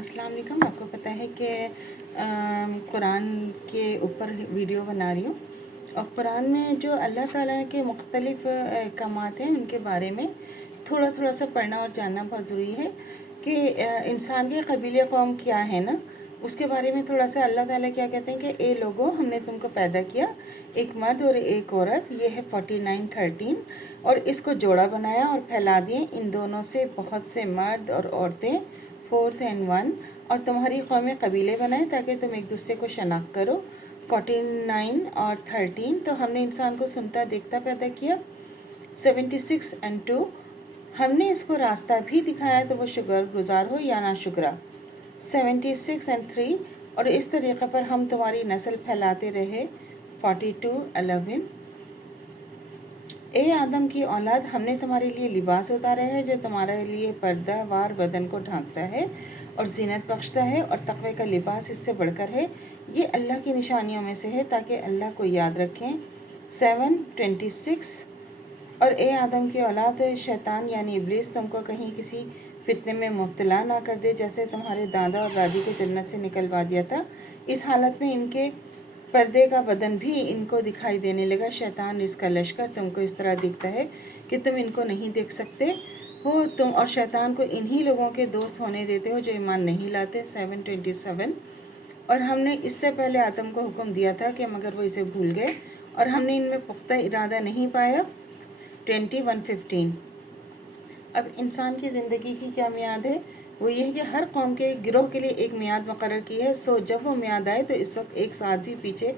अस्सलाम वालेकुम। आपको पता है कि कुरान के ऊपर वीडियो बना रही हूँ और कुरान में जो अल्लाह ताला के मुख्तलिफ़ अहकामात हैं उनके बारे में थोड़ा थोड़ा सा पढ़ना और जानना बहुत ज़रूरी है कि इंसान के कबीले कौम क्या है ना, उसके बारे में थोड़ा सा अल्लाह ताला क्या कहते हैं कि ए लोगों, हमने तुमको पैदा किया, एक मर्द और एक औरत, ये है 49:13, और इसको जोड़ा बनाया और फैला दिए इन दोनों से बहुत से मर्द और औरतें, 4th and 1, और तुम्हारी कौमें कबीले बनाए ताकि तुम एक दूसरे को शनाख्त करो। 49 और 13, तो हमने इंसान को सुनता देखता पैदा किया। 76 and 2, हमने इसको रास्ता भी दिखाया तो वो शुक्रगुजार हो या ना शुक्रा। 76 and 3, और इस तरीक़े पर हम तुम्हारी नस्ल फैलाते रहे। 42:11, ए आदम की औलाद, हमने तुम्हारे लिए लिबास उतारा है जो तुम्हारे लिए पर्दा वार बदन को ढांकता है और जीनत बख्शता है, और तक़वे का लिबास इससे बढ़कर है। ये अल्लाह की निशानियों में से है ताकि अल्लाह को याद रखें। 7:26, और ए आदम की औलाद, शैतान यानी इब्लीस तुमको कहीं किसी फितने में मुब्तला ना कर दे जैसे तुम्हारे दादा और दादी को जन्नत से निकलवा दिया था। इस हालत में इनके पर्दे का बदन भी इनको दिखाई देने लगा। शैतान इसका लश्कर तुमको इस तरह दिखता है कि तुम इनको नहीं देख सकते हो, तुम और शैतान को इन्हीं लोगों के दोस्त होने देते हो जो ईमान नहीं लाते। 7:27, और हमने इससे पहले आदम को हुक्म दिया था कि मगर वो इसे भूल गए और हमने इनमें पुख्ता इरादा नहीं पाया। 21:15, अब इंसान की ज़िंदगी की क्या मियाद है? वो ये है कि हर कौम के गिरोह के लिए एक मियाद मुकर्रर की है। सो जब वो मियाद आए तो इस वक्त एक साथ भी पीछे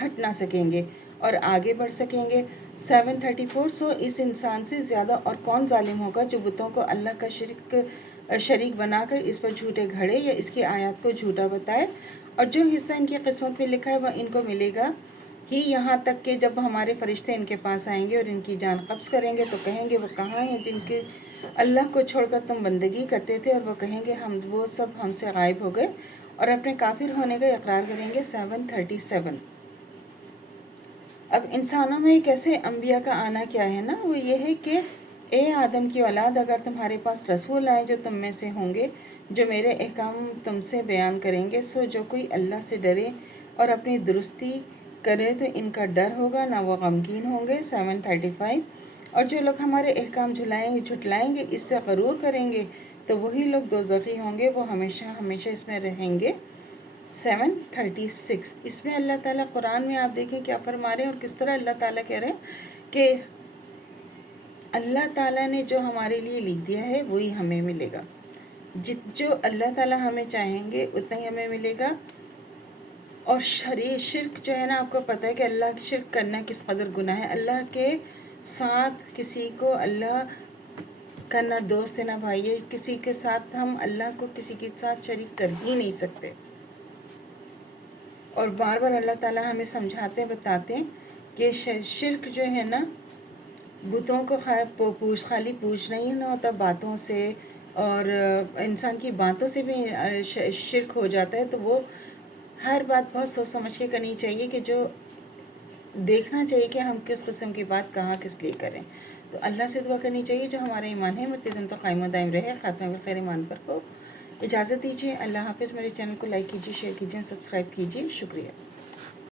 हट ना सकेंगे और आगे बढ़ सकेंगे। 7:34, सो इस इंसान से ज़्यादा और कौन जालिम होगा जो बुतों को अल्लाह का शरीक बनाकर इस पर झूठे घड़े या इसकी आयत को झूठा बताए, और जो हिस्सा इनकी किस्मत में लिखा है वह इनको मिलेगा ही, यहाँ तक कि जब हमारे फरिश्ते इनके पास आएंगे और इनकी जान कब्ज़ करेंगे तो कहेंगे वो कहाँ हैं जिनके अल्लाह को छोड़कर तुम बंदगी करते थे, और वो कहेंगे हम वो सब हमसे गायब हो गए, और अपने काफिर होने का इकरार करेंगे। 7:37, अब इंसानों में कैसे अम्बिया का आना क्या है ना, वो ये है कि ए आदम की औलाद, अगर तुम्हारे पास रसूल आए जो तुम में से होंगे जो मेरे अहकाम तुमसे बयान करेंगे, सो जो कोई अल्लाह से डरे और अपनी दुरुस्ती करे तो इनका डर होगा ना वो गमगीन होंगे। 7:35, और जो लोग हमारे अहकाम झुटलाएंगे इससे गरूर करेंगे तो वही लोग दोज़खी होंगे, वो हमेशा हमेशा इसमें रहेंगे। 7:36, इसमें अल्लाह ताला कुरान में आप देखें क्या फरमा रहे हैं और किस तरह अल्लाह ताला कह रहे हैं कि अल्लाह ताला ने जो हमारे लिए लिख दिया है वही हमें मिलेगा। जो अल्लाह ताला हमें चाहेंगे उतना ही हमें मिलेगा। और शिर्क जो है ना, आपको पता है कि अल्लाह की शिर्क करना किस कदर गुनाह है। अल्लाह के साथ किसी को अल्लाह का ना दोस्त है ना भाई है, किसी के साथ हम अल्लाह को किसी के साथ शरीक कर ही नहीं सकते। और बार बार अल्लाह ताला हमें समझाते बताते हैं कि शिर्क जो है ना, बुतों को खाली पूछना ही ना होता बातों से, और इंसान की बातों से भी शिर्क हो जाता है। तो वो हर बात बहुत सोच समझ के करनी चाहिए कि जो देखना चाहिए कि हम किस किस्म की बात कहाँ किस लिए करें। तो अल्लाह से दुआ करनी चाहिए जो हमारा ईमान है मर्तदन तो कायम दायम रहे, ख़ात्मा बिल खैर ईमान पर हो। इजाज़त दीजिए, अल्लाह हाफ़िज़। मेरे चैनल को लाइक कीजिए, शेयर कीजिए, सब्सक्राइब कीजिए। शुक्रिया।